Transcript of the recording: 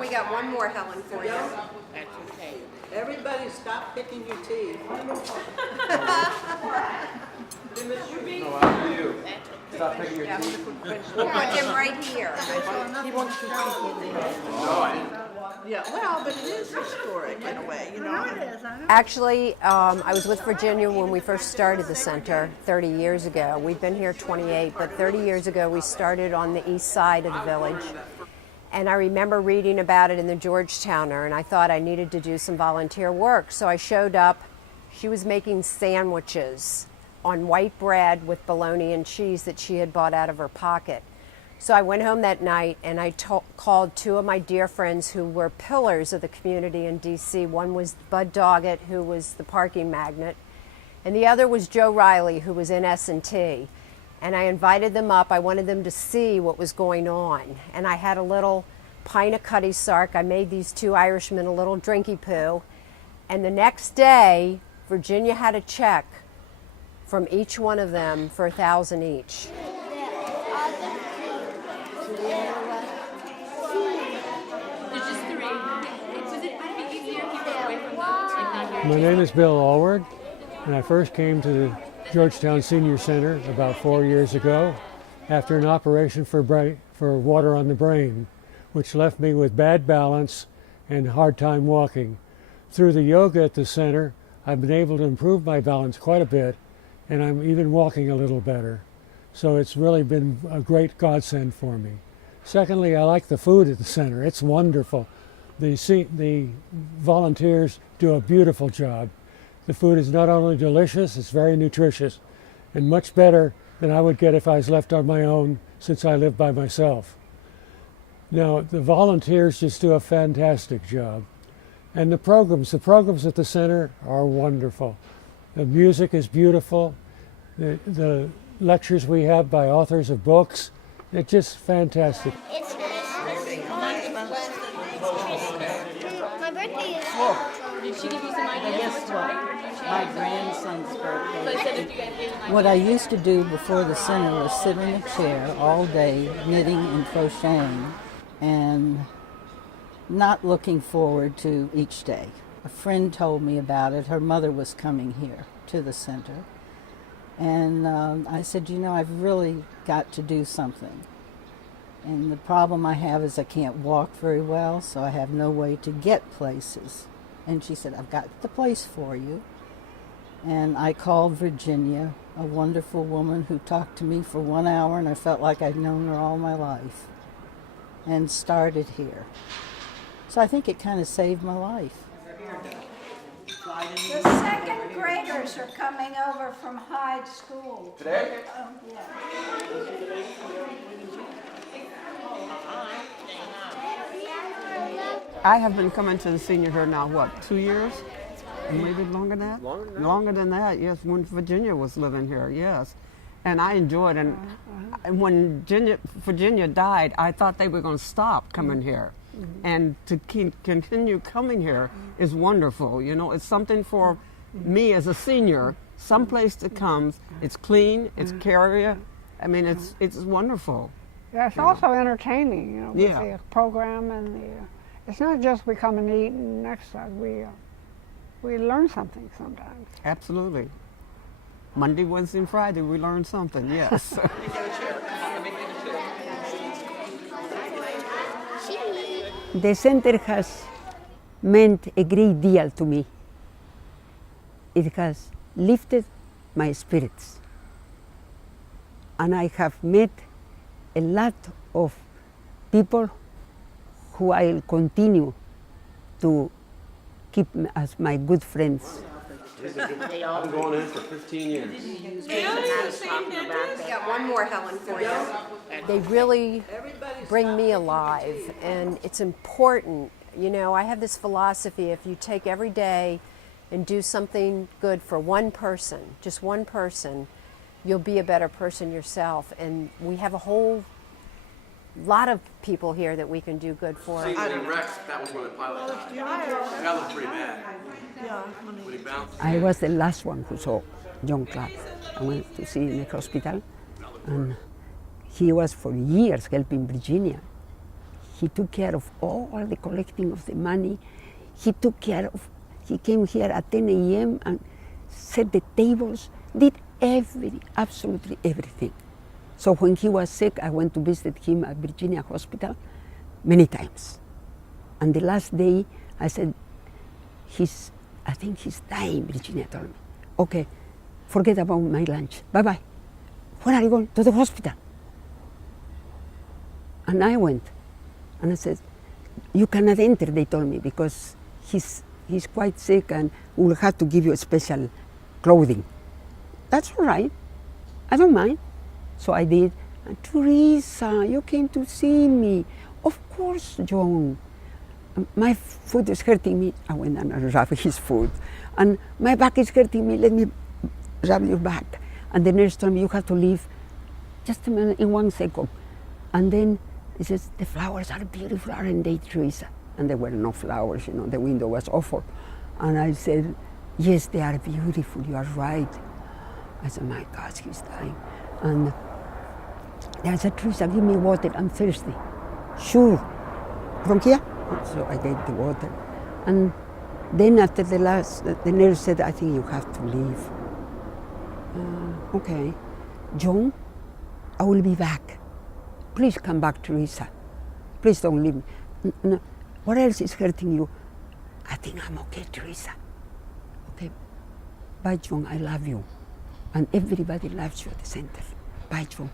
We got one more Helen for you. That's okay. Everybody stop picking your teeth. No, after you. Stop picking your teeth. We'll put him right here. He wants your teeth. No, I didn't. Yeah, well, but it is historic in a way, you know. Actually, I was with Virginia when we first started the center 30 years ago. We've been here 28, but 30 years ago we started on the east side of the village. And I remember reading about it in the Georgetowner, and I thought I needed to do some volunteer work. So I showed up. She was making sandwiches on white bread with bologna and cheese that she had bought out of her pocket. So I went home that night and I called two of my dear friends who were pillars of the community in DC. One was Bud Doggett, who was the parking magnate, and the other was Joe Riley, who was in S&T. And I invited them up. I wanted them to see what was going on. And I had a little pint of Cutty Sark. I made these two Irishmen a little drinky poo. And the next day, Virginia had a check from each one of them for $1,000 each. My name is Bill Allward, and I first came to the Georgetown Senior Center about 4 years ago after an operation for water on the brain, which left me with bad balance and a hard time walking. Through the yoga at the center, I've been able to improve my balance quite a bit, and I'm even walking a little better. So it's really been a great godsend for me. Secondly, I like the food at the center. It's wonderful. The volunteers do a beautiful job. The food is not only delicious, it's very nutritious, and much better than I would get if I was left on my own, since I live by myself. Now, the volunteers just do a fantastic job. And the programs at the center are wonderful. The music is beautiful. The lectures we have by authors of books, they're just fantastic. It's my birthday is. Did she give you some ideas? Guess what? My grandson's birthday. So I said if you guys gave them What I used to do before the center was sit in a chair all day knitting and crocheting and not looking forward to each day. A friend told me about it. Her mother was coming here to the center. And I said, you know, I've really got to do something. And the problem I have is I can't walk very well, so I have no way to get places. And she said, I've got the place for you. And I called Virginia, a wonderful woman who talked to me for 1 hour, and I felt like I'd known her all my life, and started here. So I think it kind of saved my life. The second graders are coming over from Hyde School. Today? Yeah. I have been coming to the senior here now, what, 2 years? Maybe longer than that? Longer than that? Longer than that, yes, when Virginia was living here, yes. And I enjoyed it. And when Virginia died, I thought they were going to stop coming here. And to continue coming here is wonderful. You know, it's something for me as a senior, someplace to come. It's clean, it's carrier. I mean, it's wonderful. Yeah, it's also entertaining, you know, with Yeah. the program and the. It's not just we come and eat and exercise. We learn something sometimes. Absolutely. Monday, Wednesday, and Friday, we learn something, yes. The center has meant a great deal to me. It has lifted my spirits. And I have met a lot of people who I'll continue to keep as my good friends. I've been going in for 15 years. We got one more Helen for you. They really bring me alive, and it's important. You know, I have this philosophy: if you take every day and do something good for one person, just one person, you'll be a better person yourself. And we have a whole lot of people here that we can do good for. See, in Rex, that was when the pilot died. That looked pretty bad. When he bounced. I was the last one who saw John Clark. I went to see him in the hospital, and he was for years helping Virginia. He took care of all the collecting of the money. He took care of, he came here at 10 a.m. and set the tables, did absolutely everything. So when he was sick, I went to visit him at Virginia Hospital many times. And the last day, I said, I think he's dying, Virginia told me. Okay, forget about my lunch. Bye-bye. Where are you going? To the hospital. And I went. And I said, you cannot enter, they told me, because he's quite sick and we'll have to give you special clothing. That's all right. I don't mind. So I did. And Teresa, you came to see me. Of course, John. My foot is hurting me. I went and rubbed his foot. And my back is hurting me. Let me rub your back. And the nurse told me, you have to leave just a minute, in 1 second. And then he says, the flowers are beautiful, aren't they, Teresa? And there were no flowers, you know, the window was awful. And I said, yes, they are beautiful, you are right. I said, my gosh, he's dying. And I said, Teresa, give me water, I'm thirsty. Sure. From here? So I gave the water. And then after the nurse said, I think you have to leave. Okay. John, I will be back. Please come back, Teresa. Please don't leave me. No. What else is hurting you? I think I'm okay, Teresa. Okay. Bye, John, I love you. And everybody loves you at the center. Bye, John.